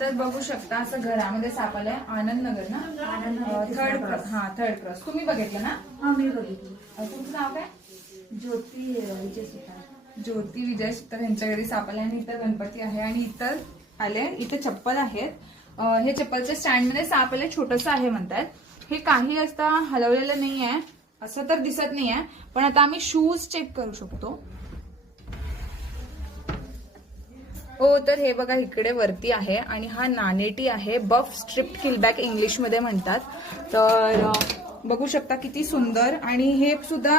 तर बघू शकता असं घरामध्ये साप आलाय. आनंद नगर ना, थर्ड क्रॉस. तुम्ही बघितलं ना? हा मी बघितली. तुमचं नाव काय? ज्योती विजय सुतार. ज्योती विजय सुतार यांच्या घरी साप आलाय आणि इथं गणपती आहे आणि इथं आले. इथे चप्पल आहेत. हे चप्पलच्या स्टँड मध्ये साप आले, छोटस आहे म्हणतात. हे काही असता हलवलेलं नाहीये असं तर दिसत नाहीये, पण आता आम्ही शूज चेक करू शकतो. हो, तर हे बघा इकडे वरती आहे आणि हा नानेटी आहे. बफ स्ट्रिप्ड किलबॅक इंग्लिश मध्ये म्हणतात. तर बघू शकता किती सुंदर. आणि हे सुद्धा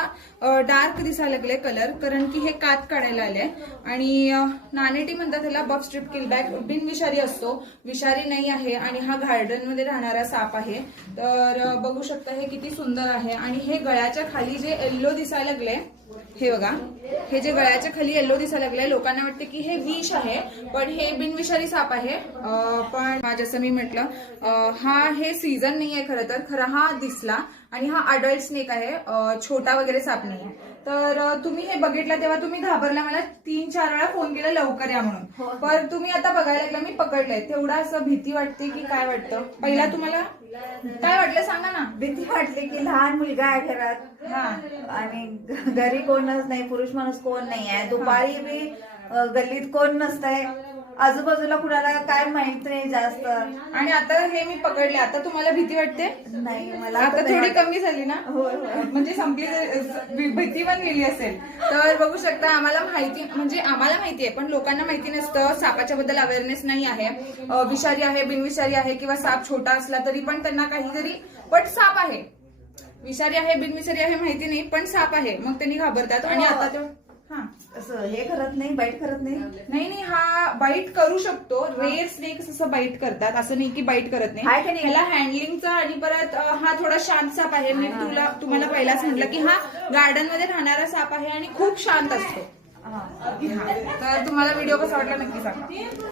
डार्क दिसायला लागले कलर, कारण की हे कात काढायला आले. आणि नानेटी म्हणतात त्याला. बफ स्ट्रिप्ड किलबॅक बिनविषारी असतो, विषारी नाही आहे. आणि हा गार्डन मध्ये राहणारा साप आहे. तर बघू शकता हे किती सुंदर आहे. आणि हे गळ्याच्या खाली जे येल्लो दिसायला लागले, हे बघा, हे जे गळ्याच्या खाली येल्लो दिसायला लागले, लोकांना वाटते की हे विष आहे, पण हे बिनविषारी साप आहे. पण जसं मी म्हटलं, हे सीझन नाही आहे खरं तर. खरं हा दिसला आणि हा अडल्ट स्नेक आहे, छोटा वगैरे साप नाही आहे. तर तुम्ही हे बघितलं तेव्हा तुम्ही घाबरला, मला 3-4 वेळा फोन केला लवकर या म्हणून. पण तुम्ही आता बघायला लागला मी पकडलंय, तेवढा असं भीती वाटते की काय वाटतं? पहिला तुम्हाला काय वाटलं सांगा ना. भीती वाटली की लहान मुलगा आहे घरात, हा, आणि घरी कोणच नाही, पुरुष माणूस कोण नाही आहे. दुपारी बी गल्लीत कोण नसतंय, आजूबाजूला कुणाला काय माहित नाही जास्त. आणि आता हे मी पकडले, आता तुम्हाला भीती वाटते? नाही, मला आता थोडी कमी झाली ना, होय. म्हणजे संपली, भीती पण गेली असेल. तर बघू शकता, आम्हाला माहिती आहे, पण लोकांना माहिती नसतं. सापाच्या बद्दल अवेअरनेस नाही आहे. विषारी आहे, बिनविषारी आहे, किंवा साप छोटा असला तरी पण त्यांना काहीतरी, पण साप आहे, विषारी आहे बिनविषारी आहे माहिती नाही, पण साप आहे, मग त्यांनी घाबरतात. आणि आता ते असं हे करत नाही, बाईट करत नाही. नाही, हा बाईट करू शकतो. रेअर स्नेक्स असं बाईट करतात, असं नाही की बाईट करत नाही. ह्याला हँडलिंगचा. आणि परत हा थोडा शांत साप आहे. मी तुम्हाला पहिलाच म्हटलं की हा गार्डन मध्ये राहणारा साप आहे आणि खूप शांत असतो. तर तुम्हाला व्हिडिओ कसा वाटला नक्की सांगा.